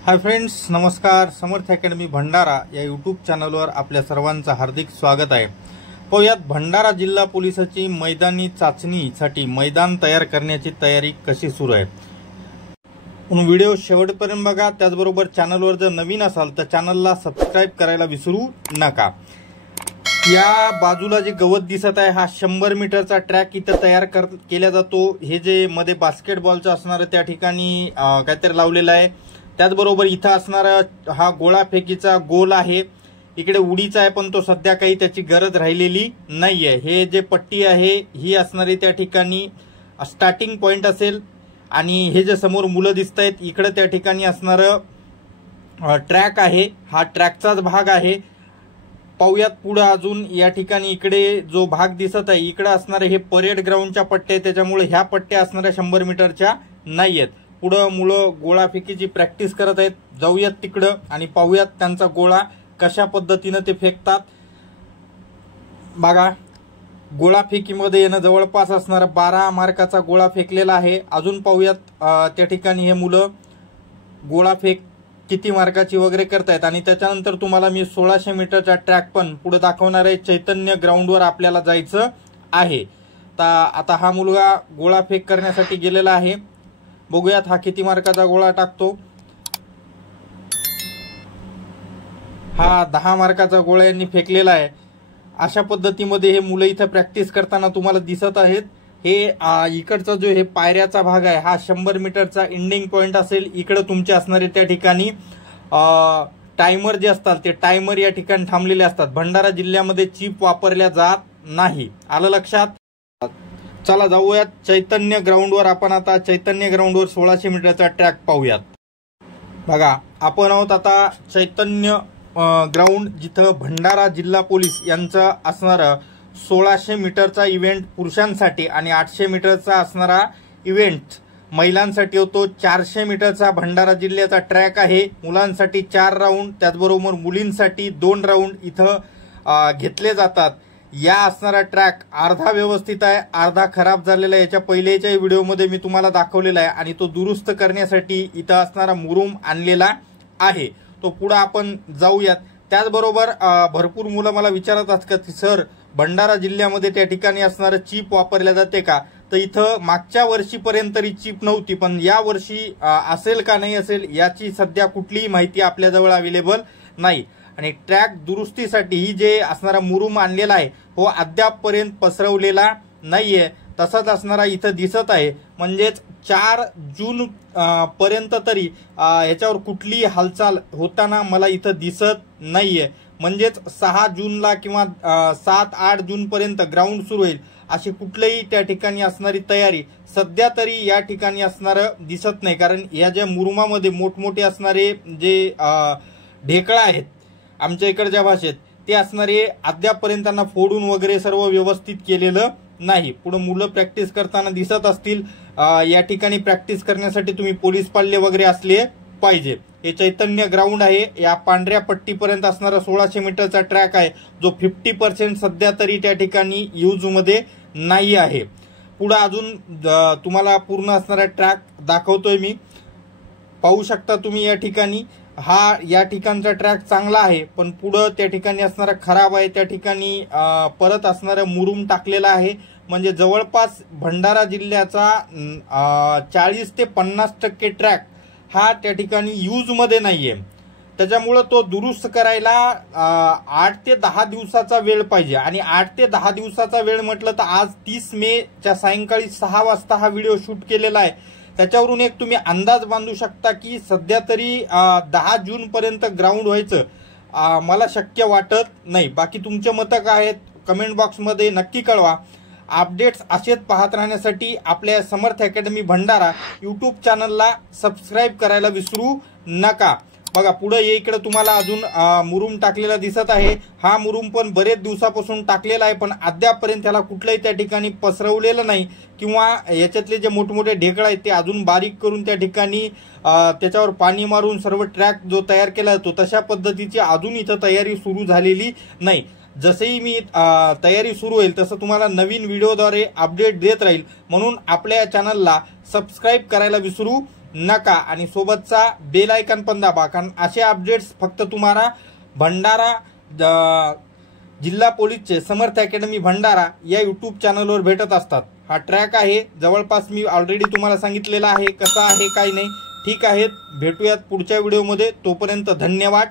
Hi friends, नमस्कार. समर्थ academy Bhandara या YouTube चॅनलवर आपल्या सर्वांचं हार्दिक स्वागत आहे. पाहूयात भंडारा जिल्हा पोलिसाची मैदानी चाचणीसाठी मैदान तयार करण्याची तयारी कशी सुरू आहे. म्हणून व्हिडिओ शेवटपर्यंत बघा. त्याचबरोबर चॅनलवर जर नवीन असाल तर चॅनलला सबस्क्राईब करायला विसरू नका. या बाजूला जे गवत दिसत आहे हा 100 मीटरचा ट्रॅक इथं तयार केला जातो. हे जे मध्ये बास्केटबॉलचं असणार त्या ठिकाणी काहीतरी लावलेलं आहे. त्याचबरोबर इथं असणारा हा गोळा फेकीचा गोल आहे. इकडे उडीचा आहे पण तो सध्या काही त्याची गरज राहिलेली नाहीये. हे जे पट्टी आहे ही असणारी त्या ठिकाणी स्टार्टिंग पॉइंट असेल आणि हे जे समोर मुलं दिसत आहेत इकडे त्या ठिकाणी असणारं ट्रॅक आहे. हा ट्रॅकचाच भाग आहे. पाहूयात पुढे अजून या ठिकाणी इकडे जो भाग दिसत आहे इकडे असणारे हे परेड ग्राउंडच्या पट्ट्या आहेत. त्याच्यामुळे ह्या पट्ट्या असणाऱ्या 100 मीटरच्या नाहीयेत. पुढे मुलं गोळा फेकीची प्रॅक्टिस करत आहेत. जाऊयात तिकडं आणि पाहूयात त्यांचा गोळा कशा पद्धतीने ते फेकतात. बघा, गोळा फेकीमध्ये येणं जवळपास असणारा 12 मार्काचा गोळा फेकलेला आहे. अजून पाहूयात त्या ठिकाणी हे मुलं गोळा फेक किती मार्काची वगैरे करतायत. आणि त्याच्यानंतर तुम्हाला मी 1600 मीटरचा ट्रॅक पण पुढे दाखवणार आहे. चैतन्य ग्राउंडवर आपल्याला जायचं आहे. आता हा मुलगा गोळा फेक करण्यासाठी गेलेला आहे. बघूयात हा किती मार्काचा गोळा टाकतो. हा 10 मार्काचा गोळा यांनी फेकलेला आहे. अशा पद्धतीमध्ये हे मुलं इथं प्रॅक्टिस करताना तुम्हाला दिसत आहेत. हे इकडचा जो हे पायऱ्याचा भाग आहे हा 100 मीटरचा एंडिंग पॉइंट असेल. इकडे तुमचे असणारे त्या ठिकाणी टायमर जे असतात ते टायमर या ठिकाणी थांबलेले असतात. भंडारा जिल्ह्यामध्ये चिप वापरल्या जात नाही. आलं लक्षात. चला जाऊयात चैतन्य ग्राउंडवर. आपण आता चैतन्य ग्राउंडवर 1600 मीटरचा ट्रॅक पाहूयात. बघा, आपण आहोत आता चैतन्य ग्राउंड जिथं भंडारा जिल्हा पोलीस यांचा असणारा 1600 मीटरचा इव्हेंट पुरुषांसाठी आणि 800 मीटरचा असणारा इव्हेंट महिलांसाठी होतो. 400 मीटरचा भंडारा जिल्ह्याचा ट्रॅक आहे. मुलांसाठी 4 राऊंड त्याचबरोबर मुलींसाठी 2 राऊंड इथं घेतले जातात. या असणारा ट्रॅक अर्धा व्यवस्थित आहे, अर्धा खराब झालेला आहे. याच्या पहिल्याच्या व्हिडिओमध्ये मी तुम्हाला दाखवलेला आहे आणि तो दुरुस्त करण्यासाठी इथं असणारा मुरुम आणलेला आहे. तो पुढे आपण जाऊयात. त्याचबरोबर भरपूर मुलं मला विचारत असतात की सर भंडारा जिल्ह्यामध्ये त्या ठिकाणी असणारं चिप वापरल्या जाते का. तर इथं मागच्या वर्षीपर्यंत तरी चिप नव्हती, पण या वर्षी असेल का नाही असेल याची सध्या कुठलीही माहिती आपल्याजवळ अवेलेबल नाही. आणि ट्रॅक दुरुस्तीसाठी ही जे असणारा मुरुम आणलेला आहे हो अद्यापपर्यंत पसरवलेला नाहीये. तसाच असणारा इथं दिसत आहे. म्हणजेच 4 जून पर्यंत तरी याच्यावर कुठलीही हालचाल होताना मला इथं दिसत नाहीये. म्हणजेच 6 जूनला किंवा 7-8 जून पर्यंत ग्राउंड सुरू होईल अशी कुठलीही त्या ठिकाणी असणारी तयारी सध्या तरी या ठिकाणी असणारं दिसत नाही. कारण या ज्या मुरुमामध्ये मोठमोठे असणारे जे ढेकळा आहेत आमच्या इकडच्या भाषेत ते असणारे अद्यापपर्यंत त्यांना फोडून वगैरे सर्व व्यवस्थित केलेलं नाही. पुढे मुलं प्रॅक्टिस करताना दिसत असतील. या ठिकाणी प्रॅक्टिस करण्यासाठी तुम्ही पोलीस पाल्य वगैरे असले पाहिजे. हे चैतन्य ग्राउंड आहे. या पांढऱ्या पट्टीपर्यंत असणारा 1600 मीटरचा ट्रॅक आहे जो 50% सध्या तरी त्या ठिकाणी यूजमध्ये नाही आहे. पुढे अजून तुम्हाला पूर्ण असणारा ट्रॅक दाखवतोय मी. पाहू शकता तुम्ही या ठिकाणी हा या ठिकाणचा ट्रॅक चांगला आहे पण पुढं त्या ठिकाणी असणारा खराब आहे. त्या ठिकाणी परत असणारा मुरुम टाकलेला आहे. म्हणजे जवळपास भंडारा जिल्ह्याचा 40 ते 50% ट्रॅक हा त्या ठिकाणी यूजमध्ये नाहीये. त्याच्यामुळं तो दुरुस्त करायला 8 ते 10 दिवसाचा वेळ पाहिजे. आणि 8 ते 10 दिवसाचा वेळ म्हटलं तर आज 30 मेच्या सायंकाळी 6 वाजता हा व्हिडिओ शूट केलेला आहे. त्याच्यावरून एक तुम्ही अंदाज बांधू शकता की सध्या तरी 10 जून पर्यंत ग्राउंड व्हायचं मला शक्य वाटत नाही. बाकी तुमचे मतं काय आहेत कमेंट बॉक्समध्ये नक्की कळवा. अपडेट्स असेच पाहत राहण्यासाठी आपल्या समर्थ अकॅडमी भंडारा यूट्यूब चॅनलला सबस्क्राईब करायला विसरू नका. बघा पुढे इकडे तुम्हाला अजून मुरुम टाकलेला दिसत आहे. हा मुरुम पण बरेच दिवसापासून टाकलेला आहे पण अद्यापपर्यंत त्याला कुठल्याही त्या ठिकाणी पसरवलेलं नाही किंवा याच्यातले जे मोठमोठे ढेकळ आहेत ते अजून बारीक करून त्या ठिकाणी त्याच्यावर पाणी मारून सर्व ट्रॅक जो तयार केला जातो तशा पद्धतीची अजून इथं तयारी सुरू झालेली नाही. जसेही मी तयारी सुरू होईल तसं तुम्हाला नवीन व्हिडिओद्वारे अपडेट देत राहील. म्हणून आपल्या चॅनलला सबस्क्राईब करायला विसरू नका आणि सोबतचा बेल आयकॉन पण दाबा, कारण असे अपडेट्स फक्त तुम्हाला भंडारा जिल्हा पोलीसचे समर्थ अकॅडमी भंडारा या यूट्यूब चॅनलवर भेटत असतात। हा ट्रॅक आहे, जवळपास मी ऑलरेडी तुम्हाला सांगितलेला आहे कसा आहे काय नाही। ठीक आहे, भेटूयात पुढच्या व्हिडिओमध्ये, तोपर्यंत धन्यवाद।